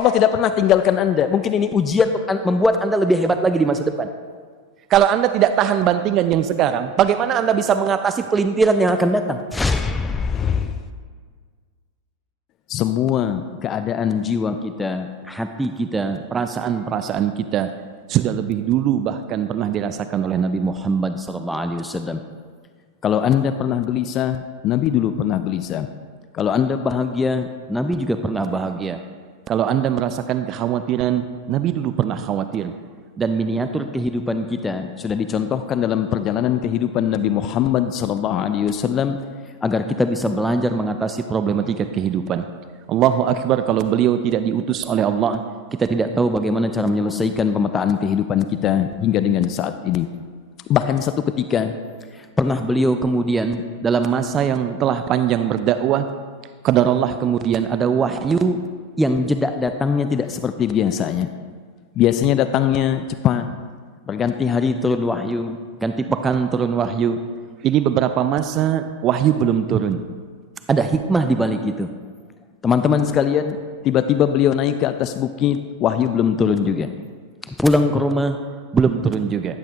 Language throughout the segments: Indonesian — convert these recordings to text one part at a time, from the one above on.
Allah tidak pernah tinggalkan Anda. Mungkin ini ujian untuk membuat Anda lebih hebat lagi di masa depan. Kalau Anda tidak tahan bantingan yang sekarang, bagaimana Anda bisa mengatasi pelintiran yang akan datang? Semua keadaan jiwa kita, hati kita, perasaan-perasaan kita sudah lebih dulu bahkan pernah dirasakan oleh Nabi Muhammad SAW. Kalau Anda pernah gelisah, Nabi dulu pernah gelisah. Kalau Anda bahagia, Nabi juga pernah bahagia. Kalau Anda merasakan kekhawatiran, Nabi dulu pernah khawatir. Dan miniatur kehidupan kita sudah dicontohkan dalam perjalanan kehidupan Nabi Muhammad SAW agar kita bisa belajar mengatasi problematika kehidupan. Allahu Akbar, kalau beliau tidak diutus oleh Allah, kita tidak tahu bagaimana cara menyelesaikan pemetaan kehidupan kita hingga dengan saat ini. Bahkan satu ketika pernah beliau kemudian dalam masa yang telah panjang berdakwah, qadarullah kemudian ada wahyu yang jeda datangnya tidak seperti biasanya. Biasanya datangnya cepat, berganti hari turun wahyu, ganti pekan turun wahyu. Ini beberapa masa wahyu belum turun. Ada hikmah di balik itu. Teman-teman sekalian, tiba-tiba beliau naik ke atas bukit, wahyu belum turun juga. Pulang ke rumah, belum turun juga.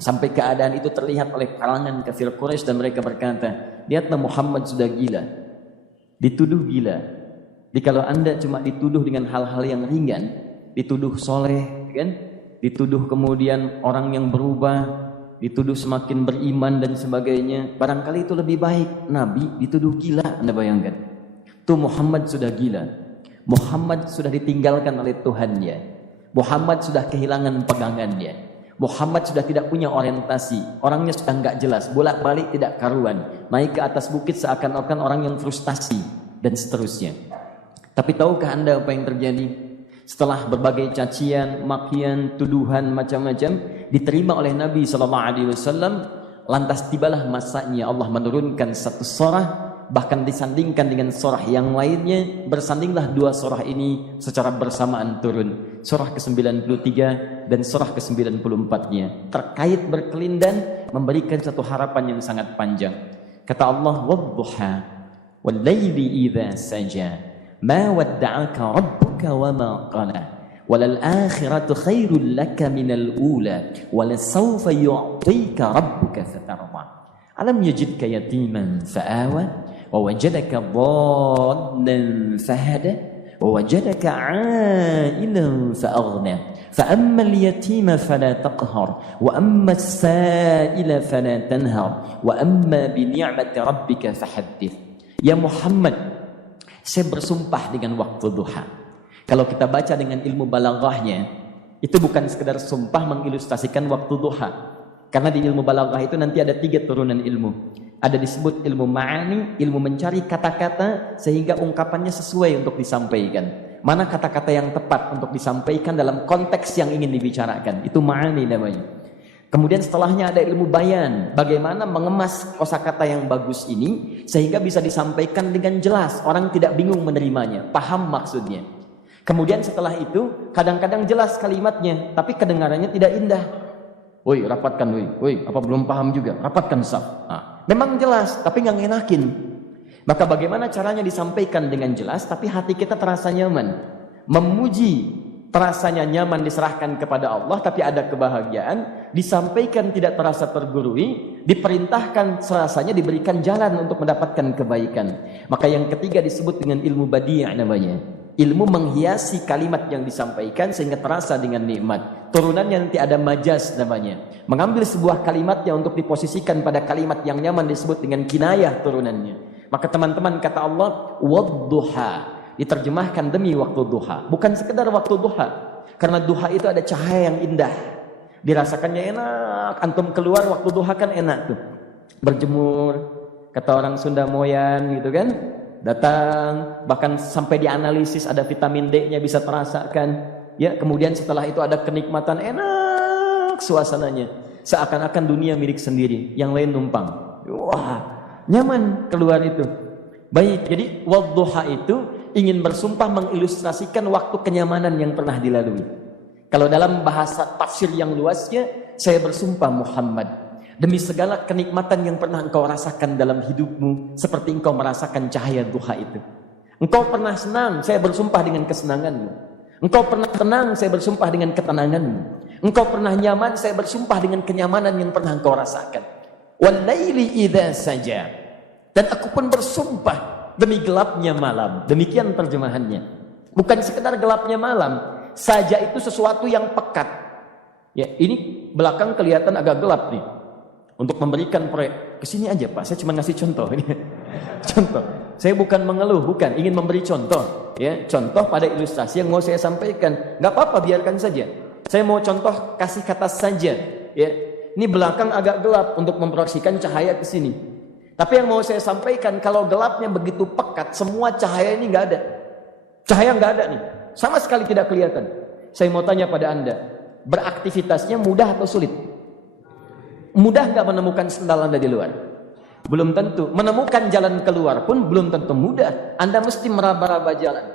Sampai keadaan itu terlihat oleh kalangan kafir Quraisy dan mereka berkata, lihatlah Muhammad sudah gila. Dituduh gila. Jadi kalau Anda cuma dituduh dengan hal-hal yang ringan, dituduh soleh, kan? Dituduh kemudian orang yang berubah, dituduh semakin beriman dan sebagainya, barangkali itu lebih baik. Nabi dituduh gila, Anda bayangkan. Tuh Muhammad sudah gila. Muhammad sudah ditinggalkan oleh Tuhannya. Muhammad sudah kehilangan pegangannya. Muhammad sudah tidak punya orientasi. Orangnya sudah enggak jelas, bolak-balik tidak karuan. Naik ke atas bukit seakan-akan orang yang frustasi dan seterusnya. Tapi tahukah Anda apa yang terjadi? Setelah berbagai cacian, makian, tuduhan macam-macam diterima oleh Nabi SAW, lantas tibalah masanya Allah menurunkan satu surah, bahkan disandingkan dengan surah yang lainnya. Bersandinglah dua surah ini secara bersamaan turun, surah ke-93 dan surah ke-94-nya, terkait berkelindan, memberikan satu harapan yang sangat panjang. Kata Allah, wadduha wal-laili idza saja ma wadda'aka rabbuka wa ma qala walal akhiratu khairul laka minal ula walasawfa yu'tika rabbuka fatarda alam yajidka yatiman fa'awa wa wajadaka dhallan fahada wa wajadaka 'ailan fa'aghna fa ammal yatima fala taqhar wa ammas sa'ila fala tanhar wa amma bi ni'mati rabbika fahaddits. Ya Muhammad, saya bersumpah dengan waktu duha. Kalau kita baca dengan ilmu balaghahnya, itu bukan sekedar sumpah mengilustrasikan waktu duha. Karena di ilmu balaghah itu nanti ada 3 turunan ilmu. Ada disebut ilmu ma'ani, ilmu mencari kata-kata sehingga ungkapannya sesuai untuk disampaikan. Mana kata-kata yang tepat untuk disampaikan dalam konteks yang ingin dibicarakan. Itu ma'ani namanya. Kemudian setelahnya ada ilmu bayan, bagaimana mengemas kosakata yang bagus ini sehingga bisa disampaikan dengan jelas, orang tidak bingung menerimanya, paham maksudnya. Kemudian setelah itu kadang-kadang jelas kalimatnya, tapi kedengarannya tidak indah. Woi, rapatkan, woi, apa belum paham juga? Rapatkan saf. Nah, memang jelas, tapi nggak ngenakin. Maka bagaimana caranya disampaikan dengan jelas, tapi hati kita terasa nyaman, memuji. Terasanya nyaman diserahkan kepada Allah, tapi ada kebahagiaan, disampaikan tidak terasa tergurui, diperintahkan serasanya diberikan jalan untuk mendapatkan kebaikan. Maka yang ketiga disebut dengan ilmu badi' namanya. Ilmu menghiasi kalimat yang disampaikan sehingga terasa dengan nikmat. Turunannya nanti ada majaz namanya. Mengambil sebuah kalimatnya untuk diposisikan pada kalimat yang nyaman disebut dengan kinayah turunannya. Maka teman-teman kata Allah, wadduha. Diterjemahkan demi waktu duha, bukan sekedar waktu duha, karena duha itu ada cahaya yang indah, dirasakannya enak. Antum keluar waktu duha kan enak tuh, berjemur, kata orang Sunda moyan gitu kan, datang, bahkan sampai dianalisis ada vitamin D-nya bisa terasakan, ya. Kemudian setelah itu ada kenikmatan, enak suasananya, seakan-akan dunia milik sendiri, yang lain numpang. Wah, nyaman keluar itu. Baik, jadi wadduha itu ingin bersumpah mengilustrasikan waktu kenyamanan yang pernah dilalui. Kalau dalam bahasa tafsir yang luasnya, saya bersumpah Muhammad, demi segala kenikmatan yang pernah engkau rasakan dalam hidupmu, seperti engkau merasakan cahaya duha itu. Engkau pernah senang, saya bersumpah dengan kesenanganmu. Engkau pernah tenang, saya bersumpah dengan ketenanganmu. Engkau pernah nyaman, saya bersumpah dengan kenyamanan yang pernah engkau rasakan. Wal-laili idza saja. Dan aku pun bersumpah demi gelapnya malam. Demikian terjemahannya. Bukan sekedar gelapnya malam, saja itu sesuatu yang pekat. Ya, ini belakang kelihatan agak gelap nih. Untuk memberikan proyek, kesini aja Pak, saya cuma ngasih contoh. Contoh, saya bukan mengeluh, bukan, ingin memberi contoh. Ya, contoh pada ilustrasi yang mau saya sampaikan. Gak apa-apa, biarkan saja. Saya mau contoh, kasih kata saja. Ya, ini belakang agak gelap untuk memproyeksikan cahaya ke sini. Tapi yang mau saya sampaikan, kalau gelapnya begitu pekat, semua cahaya ini nggak ada. Cahaya nggak ada nih, sama sekali tidak kelihatan. Saya mau tanya pada Anda, beraktivitasnya mudah atau sulit? Mudah nggak menemukan sendal Anda di luar? Belum tentu. Menemukan jalan keluar pun belum tentu mudah. Anda mesti meraba-raba jalan.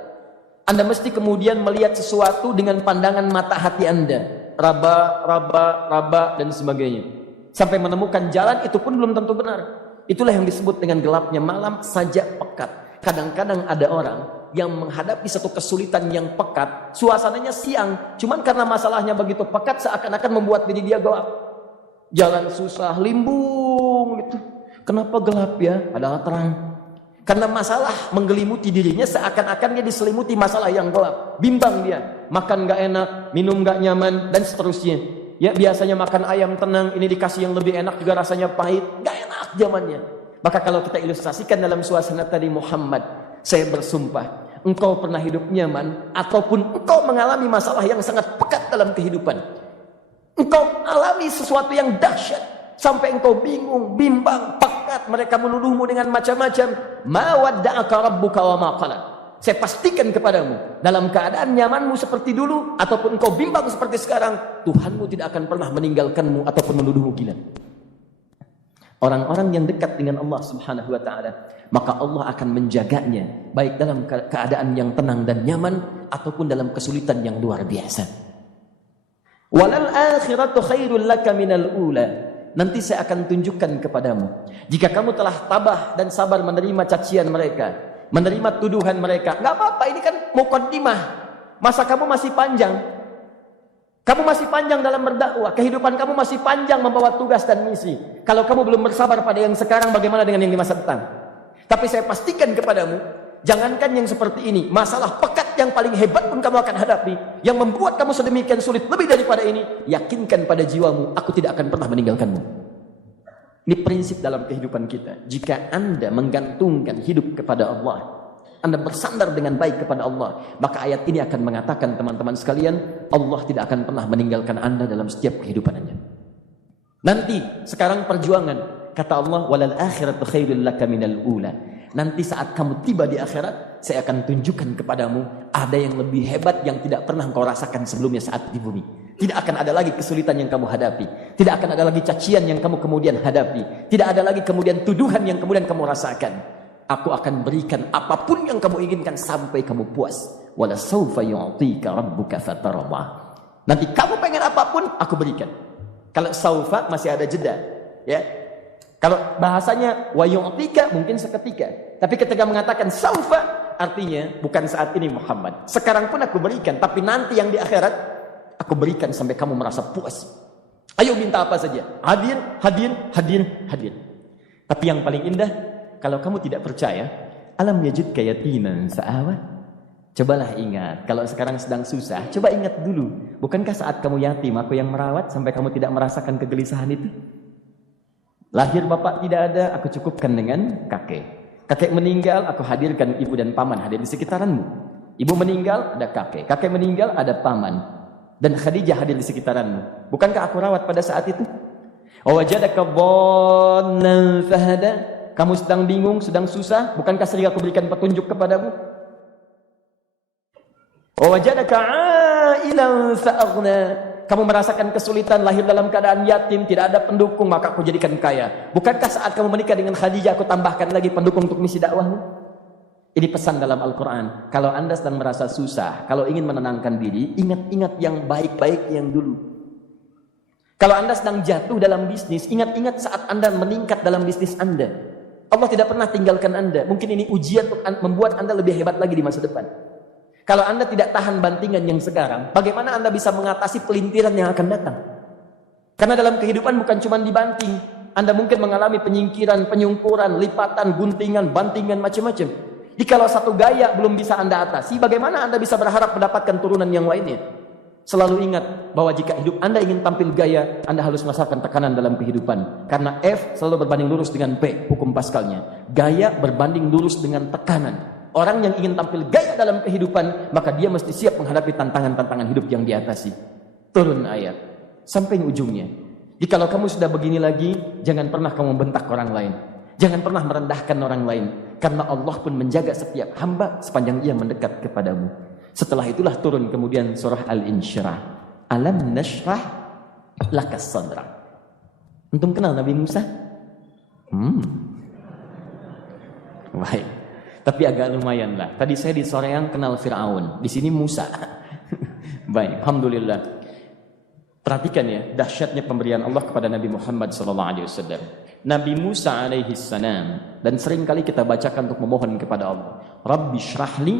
Anda mesti kemudian melihat sesuatu dengan pandangan mata hati Anda. Raba, dan sebagainya. Sampai menemukan jalan itu pun belum tentu benar. Itulah yang disebut dengan gelapnya malam saja pekat. Kadang-kadang ada orang yang menghadapi satu kesulitan yang pekat. Suasananya siang. Cuman karena masalahnya begitu pekat seakan-akan membuat diri dia gelap. Jalan susah, limbung gitu. Kenapa gelap ya? Padahal terang. Karena masalah menggelimuti dirinya seakan-akan dia diselimuti masalah yang gelap. Bimbang dia. Makan gak enak, minum gak nyaman, dan seterusnya. Ya, biasanya makan ayam tenang, ini dikasih yang lebih enak juga rasanya pahit. Gak enak zamannya. Maka kalau kita ilustrasikan dalam suasana tadi Muhammad, saya bersumpah, engkau pernah hidup nyaman ataupun engkau mengalami masalah yang sangat pekat dalam kehidupan. Engkau alami sesuatu yang dahsyat sampai engkau bingung, bimbang, pekat, mereka menuduhmu dengan macam-macam. Ma wadda'aka rabbuka wa ma qala. Saya pastikan kepadamu, dalam keadaan nyamanmu seperti dulu ataupun engkau bimbang seperti sekarang, Tuhanmu tidak akan pernah meninggalkanmu ataupun menuduhmu gila. Orang-orang yang dekat dengan Allah Subhanahu wa taala, maka Allah akan menjaganya baik dalam keadaan yang tenang dan nyaman ataupun dalam kesulitan yang luar biasa. Walal akhiratu khairul laka minal ula. Nanti saya akan tunjukkan kepadamu, jika kamu telah tabah dan sabar menerima cacian mereka, menerima tuduhan mereka, nggak apa-apa, ini kan muqaddimah. Masa kamu masih panjang. Kamu masih panjang dalam berdakwah, kehidupan kamu masih panjang membawa tugas dan misi. Kalau kamu belum bersabar pada yang sekarang, bagaimana dengan yang di masa depan? Tapi saya pastikan kepadamu, jangankan yang seperti ini, masalah pekat yang paling hebat pun kamu akan hadapi, yang membuat kamu sedemikian sulit lebih daripada ini, yakinkan pada jiwamu, aku tidak akan pernah meninggalkanmu. Ini prinsip dalam kehidupan kita. Jika Anda menggantungkan hidup kepada Allah, Anda bersandar dengan baik kepada Allah, maka ayat ini akan mengatakan, teman-teman sekalian, Allah tidak akan pernah meninggalkan Anda dalam setiap kehidupan Anda. Nanti, sekarang perjuangan, kata Allah, walal akhiratu khairul laka minal ula. Nanti saat kamu tiba di akhirat, saya akan tunjukkan kepadamu ada yang lebih hebat yang tidak pernah kau rasakan sebelumnya saat di bumi. Tidak akan ada lagi kesulitan yang kamu hadapi. Tidak akan ada lagi cacian yang kamu kemudian hadapi. Tidak ada lagi kemudian tuduhan yang kemudian kamu rasakan. Aku akan berikan apapun yang kamu inginkan sampai kamu puas. Wala sawfa yu'tika rabbuka fatarda. Nanti kamu pengen apapun, aku berikan. Kalau saufa masih ada jeda, ya. Kalau bahasanya wa yu'tika mungkin seketika. Tapi ketika mengatakan saufa, artinya bukan saat ini Muhammad. Sekarang pun aku berikan, tapi nanti yang di akhirat aku berikan sampai kamu merasa puas. Ayo minta apa saja. Hadir, hadir, hadir, hadir. Tapi yang paling indah, kalau kamu tidak percaya, alam yajidka yatiman fa'awa. Cobalah ingat, kalau sekarang sedang susah, coba ingat dulu. Bukankah saat kamu yatim, aku yang merawat sampai kamu tidak merasakan kegelisahan itu? Lahir bapak tidak ada, aku cukupkan dengan kakek. Kakek meninggal, aku hadirkan ibu dan paman hadir di sekitaranmu. Ibu meninggal, ada kakek. Kakek meninggal, ada paman. Dan Khadijah hadir di sekitaranmu. Bukankah aku rawat pada saat itu? Wajadaka dhannan fahada. Kamu sedang bingung, sedang susah. Bukankah sering aku berikan petunjuk kepadamu? Wajadaka ailan fa'aghna. Kamu merasakan kesulitan, lahir dalam keadaan yatim, tidak ada pendukung, maka aku jadikan kaya. Bukankah saat kamu menikah dengan Khadijah, aku tambahkan lagi pendukung untuk misi dakwahmu? Ini pesan dalam Al-Quran. Kalau Anda sedang merasa susah, kalau ingin menenangkan diri, ingat-ingat yang baik-baik yang dulu. Kalau Anda sedang jatuh dalam bisnis, ingat-ingat saat Anda meningkat dalam bisnis Anda. Allah tidak pernah tinggalkan Anda. Mungkin ini ujian untuk membuat Anda lebih hebat lagi di masa depan. Kalau Anda tidak tahan bantingan yang sekarang, bagaimana Anda bisa mengatasi pelintiran yang akan datang? Karena dalam kehidupan bukan cuma dibanting. Anda mungkin mengalami penyingkiran, penyungkuran, lipatan, guntingan, bantingan, macam-macam. Jikalau satu gaya belum bisa Anda atasi, bagaimana Anda bisa berharap mendapatkan turunan yang lainnya? Selalu ingat bahwa jika hidup Anda ingin tampil gaya, Anda harus merasakan tekanan dalam kehidupan. Karena F selalu berbanding lurus dengan P, hukum Pascalnya. Gaya berbanding lurus dengan tekanan. Orang yang ingin tampil gaya dalam kehidupan, maka dia mesti siap menghadapi tantangan-tantangan hidup yang diatasi. Turun ayat. Sampai ujungnya. Jikalau kamu sudah begini lagi, jangan pernah kamu bentak orang lain. Jangan pernah merendahkan orang lain. Karena Allah pun menjaga setiap hamba sepanjang ia mendekat kepadamu. Setelah itulah turun kemudian surah Al-Insyirah. Alam nashrah lakas sadra. Antum kenal Nabi Musa? Baik. Tapi agak lumayan lah. Tadi saya di Soreang kenal Fir'aun. Di sini Musa. Baik, alhamdulillah. Perhatikan ya, dahsyatnya pemberian Allah kepada Nabi Muhammad SAW. Nabi Musa alaihi salam, dan seringkali kita bacakan untuk memohon kepada Allah. Rabbi syrahli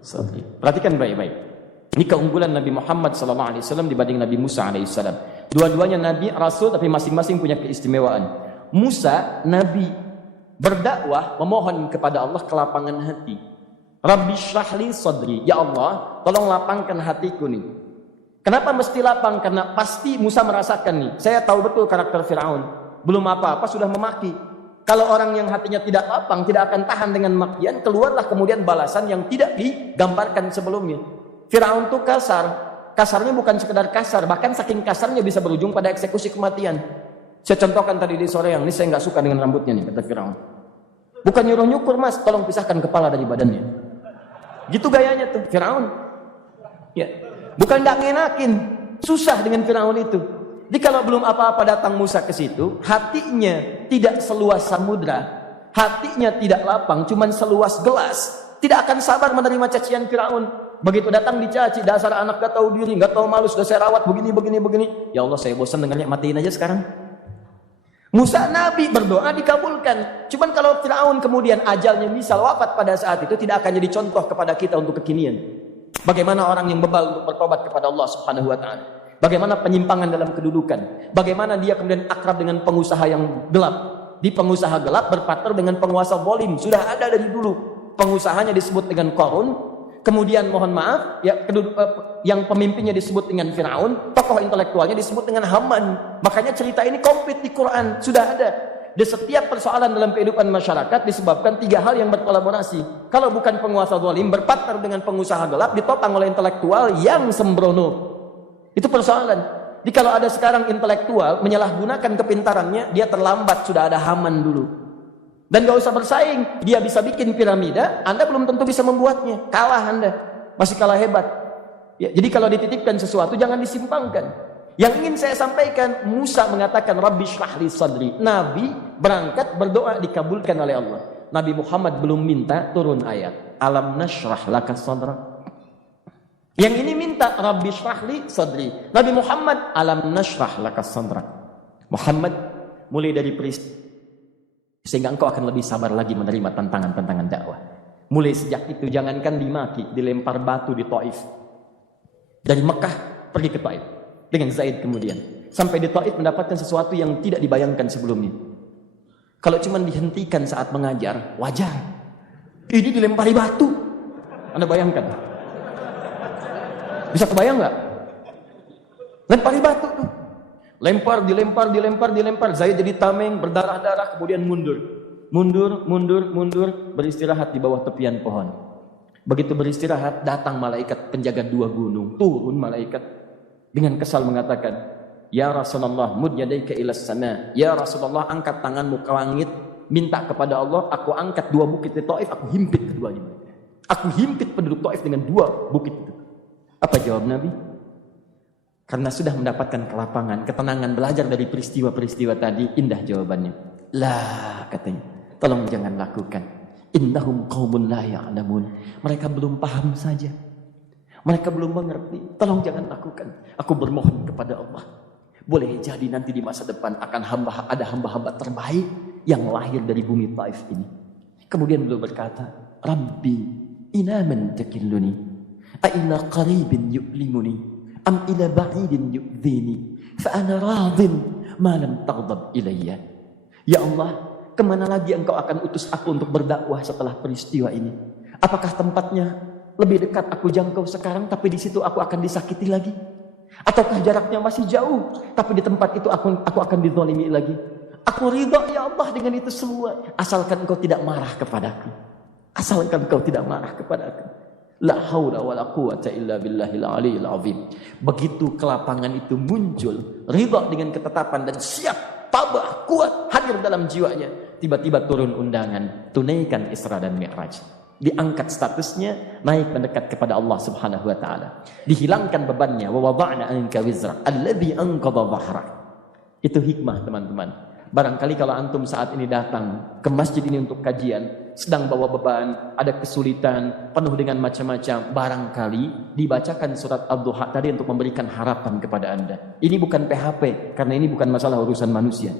sadri. Perhatikan baik-baik. Ini keunggulan Nabi Muhammad SAW dibanding Nabi Musa AS. Dua-duanya Nabi, Rasul, tapi masing-masing punya keistimewaan. Musa, Nabi, berdakwah, memohon kepada Allah kelapangan hati. Rabbi syrahli sadri. Ya Allah, tolong lapangkan hatiku nih. Kenapa mesti lapang? Karena pasti Musa merasakan nih. Saya tahu betul karakter Fir'aun. Belum apa-apa sudah memaki. Kalau orang yang hatinya tidak lapang, tidak akan tahan dengan makian, keluarlah kemudian balasan yang tidak digambarkan sebelumnya. Firaun itu kasar. Kasarnya bukan sekedar kasar, bahkan saking kasarnya bisa berujung pada eksekusi kematian. Saya contohkan tadi di sore yang ini, saya nggak suka dengan rambutnya nih, kata Firaun. Bukan nyuruh nyukur mas, tolong pisahkan kepala dari badannya. Gitu gayanya tuh Firaun. Ya, bukan nggak ngenakin, susah dengan Firaun itu. Jadi kalau belum apa-apa datang Musa ke situ, hatinya tidak seluas samudra, hatinya tidak lapang, cuman seluas gelas, tidak akan sabar menerima cacian Firaun. Begitu datang dicaci, dasar anak gak tahu diri, gak tahu malu, sudah saya rawat begini. Ya Allah, saya bosan dengannya, matiin aja sekarang. Musa Nabi berdoa dikabulkan. Cuman kalau Firaun kemudian ajalnya misal wafat pada saat itu, tidak akan jadi contoh kepada kita untuk kekinian. Bagaimana orang yang bebal untuk bertobat kepada Allah Subhanahu wa Ta'ala. Bagaimana penyimpangan dalam kedudukan. Bagaimana dia kemudian akrab dengan pengusaha yang gelap. Di pengusaha gelap berpartner dengan penguasa zalim. Sudah ada dari dulu. Pengusahanya disebut dengan Qarun. Kemudian mohon maaf, ya, yang pemimpinnya disebut dengan Fir'aun. Tokoh intelektualnya disebut dengan Haman. Makanya cerita ini komplit di Quran. Sudah ada. Di setiap persoalan dalam kehidupan masyarakat disebabkan tiga hal yang berkolaborasi. Kalau bukan penguasa zalim, berpartner dengan pengusaha gelap, ditopang oleh intelektual yang sembrono. Itu persoalan. Jadi kalau ada sekarang intelektual menyalahgunakan kepintarannya, dia terlambat, sudah ada Haman dulu. Dan gak usah bersaing, dia bisa bikin piramida, Anda belum tentu bisa membuatnya. Kalah Anda, masih kalah hebat. Ya, jadi kalau dititipkan sesuatu jangan disimpangkan. Yang ingin saya sampaikan, Musa mengatakan Rabbi syrahli sadri. Nabi berangkat berdoa dikabulkan oleh Allah. Nabi Muhammad belum minta, turun ayat. Alam nashrah laka sadra. Yang ini minta Rabbi syrahli sadri. Nabi Muhammad alam nashrah laka sadra. Muhammad mulai dari peristiwa sehingga engkau akan lebih sabar lagi menerima tantangan-tantangan dakwah. Mulai sejak itu jangankan dimaki, dilempar batu di Taif. Dari Mekah pergi ke Taif dengan Zaid kemudian. Sampai di Taif mendapatkan sesuatu yang tidak dibayangkan sebelumnya. Kalau cuma dihentikan saat mengajar, wajar. Ini dilempari batu. Anda bayangkan? Bisa kebayang nggak? Lempari batu tuh. Dilempar. Zaid jadi tameng, berdarah-darah, kemudian mundur, beristirahat di bawah tepian pohon. Begitu beristirahat, datang malaikat penjaga dua gunung. Turun malaikat dengan kesal mengatakan, Ya Rasulullah, mud yadaika ilas sama. Ya Rasulullah, angkat tanganmu ke langit, minta kepada Allah, aku angkat dua bukit di Taif, aku himpit keduanya. Aku himpit penduduk Taif dengan dua bukit itu. Apa jawab Nabi? Karena sudah mendapatkan kelapangan, ketenangan, belajar dari peristiwa-peristiwa tadi, indah jawabannya. Lah, katanya, tolong jangan lakukan. Innahum qaumun la ya'lamun. Mereka belum paham saja. Mereka belum mengerti. Tolong jangan lakukan. Aku bermohon kepada Allah. Boleh jadi nanti di masa depan akan ada hamba-hamba terbaik yang lahir dari bumi Taif ini. Kemudian beliau berkata, Rabbi, ila man takilluni. ila qaribin yu'limuni am ila ba'idin yu'dhini fa ana radin ma lam taghdab ilayya. Ya Allah, kemana lagi engkau akan utus aku untuk berdakwah setelah peristiwa ini? Apakah tempatnya lebih dekat aku jangkau sekarang, tapi di situ aku akan disakiti lagi? Ataukah jaraknya masih jauh, tapi di tempat itu aku akan dizalimi lagi? Aku ridha ya Allah dengan itu semua, asalkan engkau tidak marah kepadaku. Asalkan engkau tidak marah kepadaku. La haula wala quwata illa billahil aliyil azim. Begitu kelapangan itu muncul, ridha dengan ketetapan dan siap, tabah, kuat, hadir dalam jiwanya. Tiba-tiba turun undangan, tunaikan Isra dan Mi'raj. Diangkat statusnya, naik mendekat kepada Allah Subhanahu wa taala. Dihilangkan bebannya, wa wada'na anka wizrak alladhi anqadha dhahrak. Itu hikmah, teman-teman. Barangkali kalau antum saat ini datang ke masjid ini untuk kajian, sedang bawa beban, ada kesulitan, penuh dengan macam-macam, barangkali dibacakan surat Ad-Duha tadi untuk memberikan harapan kepada Anda. Ini bukan PHP, karena ini bukan masalah urusan manusia.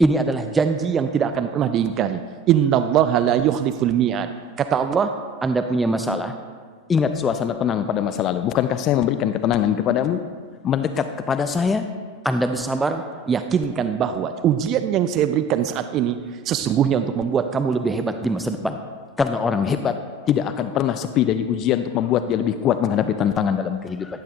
Ini adalah janji yang tidak akan pernah diingkari. Innallaha la yukhliful mi'ad. Kata Allah, Anda punya masalah, ingat suasana tenang pada masa lalu. Bukankah saya memberikan ketenangan kepadamu? Mendekat kepada saya, Anda bersabar, yakinkan bahwa ujian yang saya berikan saat ini sesungguhnya untuk membuat kamu lebih hebat di masa depan. Karena orang hebat tidak akan pernah sepi dari ujian untuk membuat dia lebih kuat menghadapi tantangan dalam kehidupan.